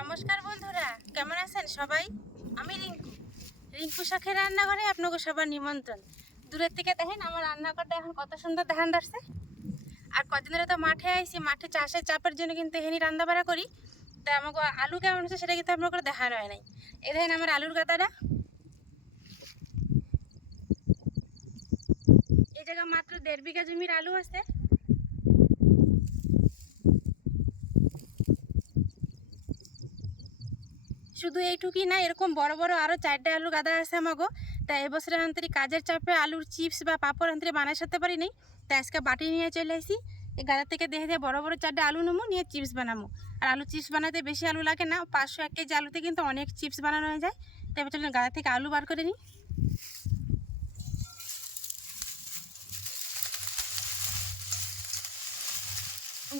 নমস্কার বন্ধুরা, কেমন আছেন সবাই? আমি রিঙ্কু। রিঙ্কু শাখের রান্নাঘরে আপনাকে সবার নিমন্ত্রণ। দূরের থেকে দেখেন আমার রান্নাঘরটা এখন কত সুন্দর দেখান আসছে আর কদিন ধরে তো মাঠে আইছি, মাঠে চাষের চাপের জন্য কিন্তু এখানে রান্না বাড়া করি। তাই আমাকে আলু কেমন আছে সেটা কিন্তু আপনাকে দেখানো হয় নাই। এ দেখেন আমার আলুর গাদাটা। এই জায়গা মাত্র দেড় বিঘা জমির আলু আছে। শুধু এইটুকুই না, এরকম বড় বড় আরও চারটে আলু গাদা আছে আমাগো। তাই এবছরে আন্তরি কাজের চাপে আলুর চিপস বা পাপড় আন্তরি বানাই সারতে পারি নাই। তাই আজকে বাটি নিয়ে চলে আসি এই গাদা থেকে দেখে দিয়ে বড় বড় চারটে আলু নেব নিয়ে চিপস বানাবো আর আলু চিপস বানাতে বেশি আলু লাগে না, পাঁচশো এক কেজি আলুতে কিন্তু অনেক চিপস বানানো হয়ে যায়। তাই চলুন গাদা থেকে আলু বার করে নিই।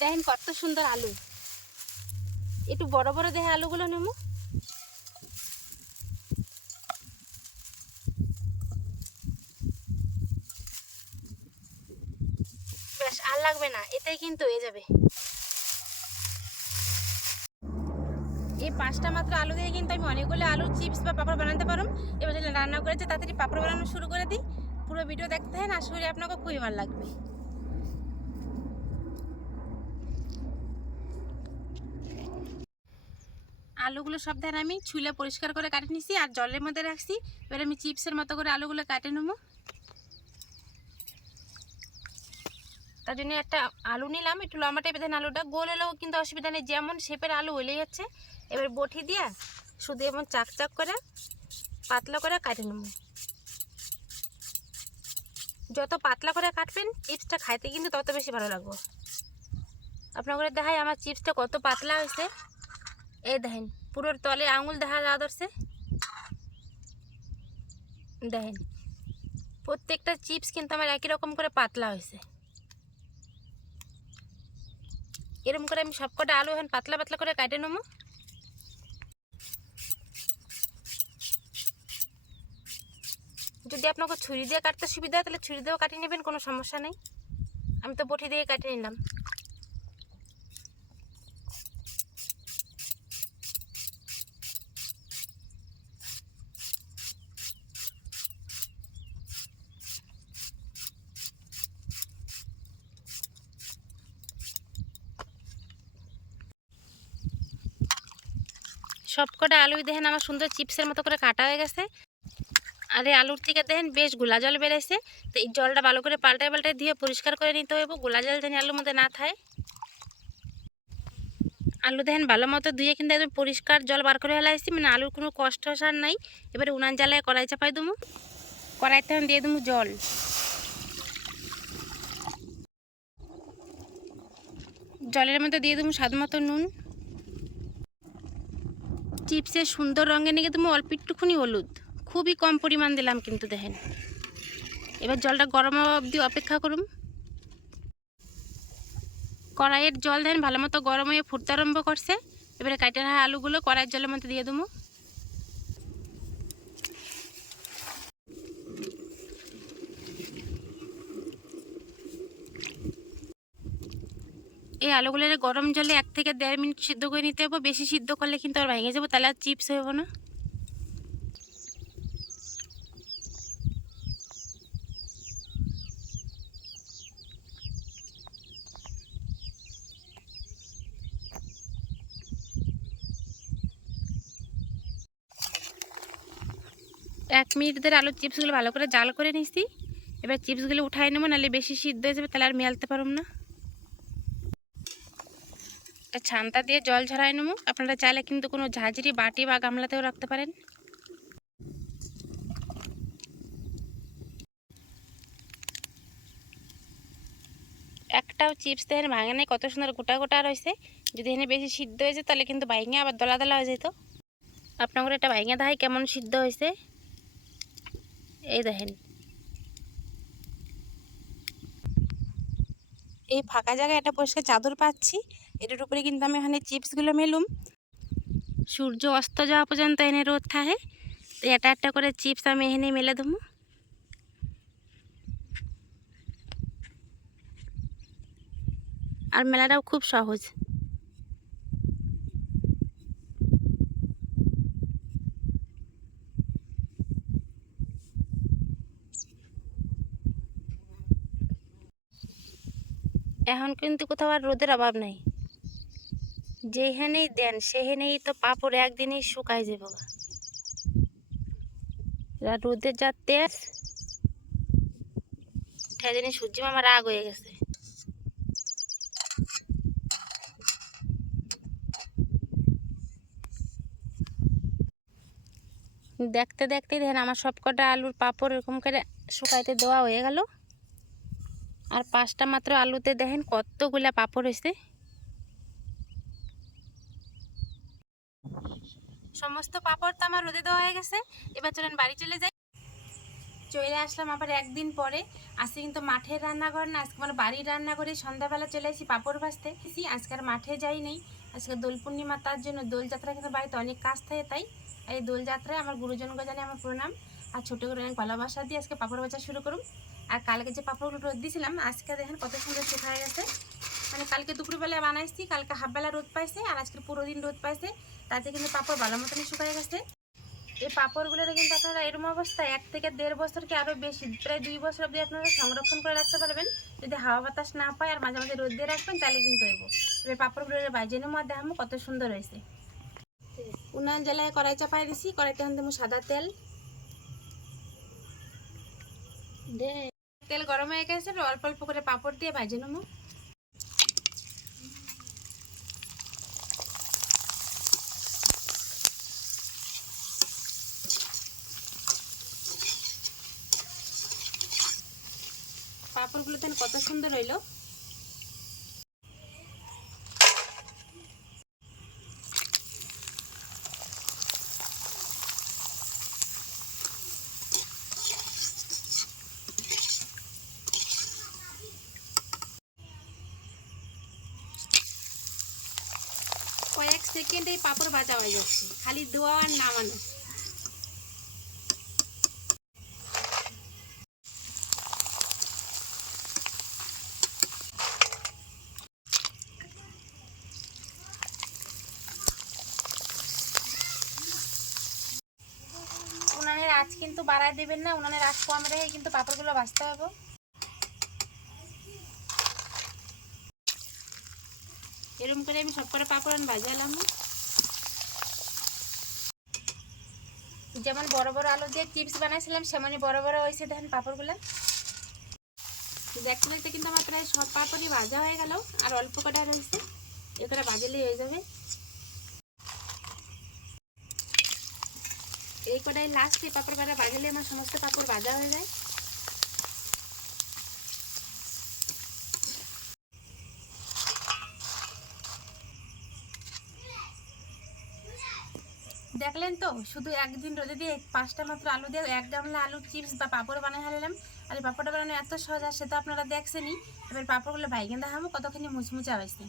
দেখেন কত সুন্দর আলু। একটু বড় বড় দেহে আলুগুলো নেব লাগবে না এটাই কিন্তু হয়ে যাবে। এই পাঁচটা মাত্র আলু দিয়ে কিন্তু আমি অনেকগুলো আলু চিপস বা পাপড় বানাতে পারো এবার রান্না করেছে, তাড়াতাড়ি পাপড় বানানো শুরু করে দিই। পুরো ভিডিও দেখতে হয় না শরীরে আপনাকে খুবই ভালো লাগবে। আলুগুলো সব ধারে আমি ছুলে পরিষ্কার করে কাটে নিছি আর জলের মধ্যে রাখছি। এবার আমি চিপসের মতো করে আলুগুলো কাটে নেব। তার জন্য একটা আলু নিলাম, একটু লম্বা টাইপের দেন আলুটা। গোল হলেও কিন্তু অসুবিধা নেই, যেমন শেপের আলু হলেই যাচ্ছে এবার বটি দিয়ে শুধু এমন চাক চাক করে পাতলা করে কাটে নেব। যত পাতলা করে কাটবেন চিপসটা খাইতে কিন্তু তত বেশি ভালো লাগবে। আপনার দেখাই আমার চিপসটা কত পাতলা হয়েছে। এই দেখেন, পুরো তলে আঙুল দেখা যাওয়া ধরছে। দেখেন, প্রত্যেকটা চিপস কিন্তু আমার একই রকম করে পাতলা হয়েছে। এরকম করে আমি সবকটা আলু এখন পাতলা পাতলা করে কাটে নেব। যদি আপনাকে ছুরি দিয়ে কাটতে সুবিধা তাহলে ছুরি দিয়েও কাটিয়ে নেবেন, কোনো সমস্যা নেই। আমি তো বটি দিয়ে কাটিয়ে নিলাম। সবকটা আলুই দেখেন আমার সুন্দর চিপসের মতো করে কাটা হয়ে গেছে। আর এই আলুর থেকে দেখেন বেশ গোলা জল বেড়েছে। তো এই জলটা ভালো করে পাল্টায় পাল্টায় দিয়ে পরিষ্কার করে নিতে হইব, গোলা জল যেন আলুর মধ্যে না থাকে আলু দেখেন ভালো মতো ধুয়ে কিন্তু একদম পরিষ্কার জল বার করে ফেলাইছি মানে আলুর কোনো কষ্ট সার নাই। এবারে উনান জ্বালায় কড়াই চাপাই দেবো। কড়াইতে দিয়ে দেবো জল। জলের মধ্যে দিয়ে দেবো স্বাদ মতো নুন। চিপসের সুন্দর রঙে নিয়ে তুমি অল্প একটুখুনি হলুদ। খুবই কম পরিমাণ দিলাম কিন্তু দেখেন। এবার জলটা গরম অবধি অপেক্ষা করুন। কড়াইয়ের জল দেন ভালো মতো গরম হয়ে ফুটতে আরম্ভ করছে। এবারে কাইটার আলুগুলো কড়াইয়ের জলের মধ্যে দিয়ে দেবো। এই আলুগুলো গরম জলে এক থেকে দেড় মিনিট সিদ্ধ করে নিতে হবে, বেশি সিদ্ধ করলে কিন্তু আর ভেঙে যাব, তাহলে আর চিপস হইব না। এক মিনিট ধরে আলুর চিপসগুলো ভালো করে জাল করে নিছি। এবার চিপসগুলো উঠাই নেব, নাহলে বেশি সিদ্ধ হয়ে যাবে, তাহলে আর মেলতে পারব না। একটা ছান্তা দিয়ে জল ঝরাই নেব। আপনারা চাইলে কিন্তু কোনো ঝাঁঝরি বাটি বা গামলাতেও রাখতে পারেন। একটাও চিপস দেখেন ভাঙে নাই, কত সুন্দর গোটা গোটা রয়েছে। যদি এখানে বেশি সিদ্ধ হয়েছে তাহলে কিন্তু ভাঙে, আবার দলা দলা হয়ে যেত। আপনার এটা ভাঙে দেখায় কেমন সিদ্ধ হয়েছে। এই দেখেন। এই ফাঁকা জায়গায় একটা পরিষ্কার চাদর পাচ্ছি। এটার উপরে কিন্তু আমি এখানে চিপসগুলো মেলুম। সূর্য অস্ত যাওয়া পর্যন্ত এনে রোদ থাকে। তো একটা একটা করে চিপস আমি এখানে মেলে দেবো। আর মেলাটাও খুব সহজ। এখন কিন্তু কোথাও আর রোদের অভাব নাই। যেখানেই দেন, সেখানেই তো পাপড় একদিনই শুকায় যাব। এরা রোদের যা তেজ সেদিনই সূর্য মামার রাগ হয়ে গেছে। দেখতে দেখতে দেখেন আমার সবকটা আলুর পাপড় এরকম করে শুকাইতে দেওয়া হয়ে গেল। আর পাঁচটা মাত্র আলুতে দেখেন কতগুলা পাপড় হয়েছে সমস্ত পাপড় তো আমার রোদে দেওয়া হয়ে গেছে। এবার চলেন বাড়ি চলে যাই। চলে আসলাম আবার একদিন পরে। আজকে কিন্তু মাঠের রান্নাঘর না, আজকে আমার বাড়ির রান্না রান্নাঘরে সন্ধ্যাবেলা চলে আসি পাপড় ভাজতে। আজকে আর মাঠে যাই নেই। আজকে দোল পূর্ণিমা, তার জন্য দোলযাত্রা কিন্তু বাড়িতে অনেক কাজ থাকে, তাই আর এই দোলযাত্রায় আমার গুরুজনকে জানে আমার প্রণাম। আর ছোটো করে অনেক ভালোবাসা দিয়ে আজকে পাপড় ভাজা শুরু করুন আর কালকে যে পাপড়গুলো রোদ দিয়েছিলাম আজকে দেখেন কত সুন্দর শুকায় গেছে। মানে কালকে দুপুরবেলা বানাইছি কালকে হাফবেলা রোদ পাইছে আর আজকে পুরো দিন রোদ পাইছে। তাতে কিন্তু পাপড় ভালো মতন শুকায় গেছে। এই পাপড়গুলোর কিন্তু আপনারা এরকম অবস্থায় এক থেকে দেড় বছর কি আরও বেশি প্রায় দুই বছর অবধি আপনারা সংরক্ষণ করে রাখতে পারবেন। যদি হাওয়া বাতাস না পায় আর মাঝে মাঝে রোদ দিয়ে রাখবেন তাহলে কিন্তু হইব। এবার পাপড়গুলো বাজেনের মধ্যে দেখাবো কত সুন্দর হয়েছে। উনান জ্বালায় কড়াই চাপাই দিছি কড়াইতে আনতে সাদা তেল। তেল গরম হয়ে গেছে অল্প অল্প করে পাপড় দিয়ে ভাজে নেব। পাপড়গুলো দেন কত সুন্দর হইল? কয়েক সেকেন্ডে পাপড় ভাজা হয়ে যাচ্ছে। খালি ধোয়া আর নামানো। কিন্তু বাড়ায় দেবেন না উনানের আঁচ কম রেখে কিন্তু পাপড়গুলো ভাজতে হবে। এরকম করে আমি সব করে পাপড় ভাজালাম। যেমন বড় বড় আলু দিয়ে চিপস বানাইছিলাম, সেমনই বড় বড় হয়েছে দেখেন পাপড়গুলো। দেখতে দেখতে কিন্তু আমার প্রায় সব পাপড়ই ভাজা হয়ে গেল, আর অল্প কটা রয়েছে, এ করে ভাজলেই হয়ে যাবে। এই কটাই লাস্ট এই পাপড় কটা ভাজলে আমার সমস্ত পাপড় ভাজা হয়ে যায়। দেখলেন তো, শুধু একদিন রোদে দিয়ে পাঁচটা মাত্র আলু দিয়ে এক গামলা আলুর চিপস বা পাঁপড় বানাই হারালাম। আর পাঁপড়টা বানানো এত সহজ আর সেটা আপনারা দেখছেনই। এবার পাঁপড়গুলো ভাইগেন দেখাবো কতখানি মুচমুচা হয়েছে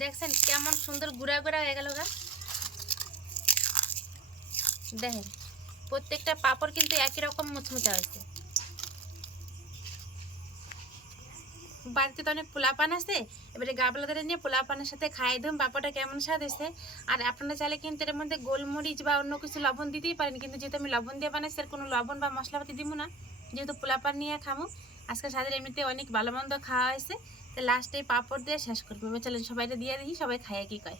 দেখছেন কেমন সুন্দর গুড়া গুড়া হয়ে গেল গা। দেখেন, প্রত্যেকটা পাপড় কিন্তু একই রকম মুচমুচা হয়েছে। বাড়িতে তো অনেক পোলাপান আছে, এবারে গাবলা ধরে নিয়ে পোলাপানের সাথে খাই ধুম পাপড়টা কেমন স্বাদ হয়েছে। আর আপনারা চাইলে কিন্তু এর মধ্যে গোলমরিচ বা অন্য কিছু লবণ দিতেই পারেন, কিন্তু যেহেতু আমি লবণ দিয়ে বানাইছি, আর কোনো লবণ বা মশলাপাতি দিব না, যেহেতু পোলাপান নিয়ে খামো, আজকে সাদের এমনিতে অনেক ভালো মন্দ খাওয়া হয়েছে। তো লাস্টে পাপড় দিয়ে শেষ করব। এবার চলেন সবাইটা দিয়ে দিই সবাই খাইয়া কি কয়।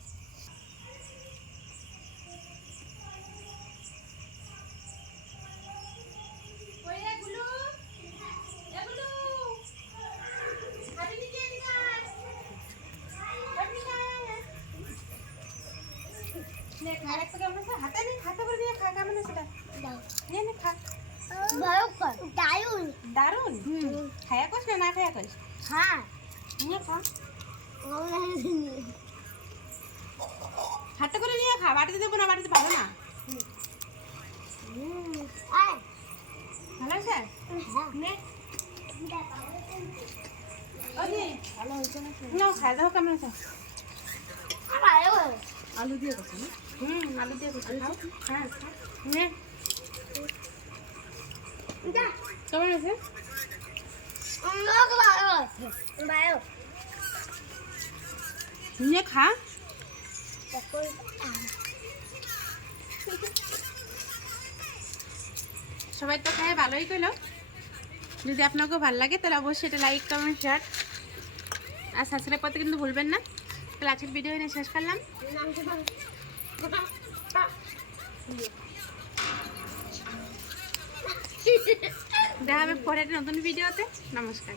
দারুণ দারুণ খায়া কস না না খায়া কস? হ্যাঁ। হাতে করে নিয়ে খা, বাটিতে দেবো না, বাটিতে পাবো না। ভালো আছে? খাই দাও কেমন আছে। আলু দিয়ে হুম, আলু দিয়ে খাও। হ্যাঁ কেমন আছে? খা সবাই তো খায়, ভালোই করল যদি আপনাকেও ভালো লাগে, তাহলে অবশ্যই এটা লাইক কমেন্ট শেয়ার আর সাবস্ক্রাইব করতে কিন্তু ভুলবেন না। তাহলে আজকের ভিডিও এনে শেষ করলাম। দেখা হবে পরের নতুন ভিডিওতে। নমস্কার।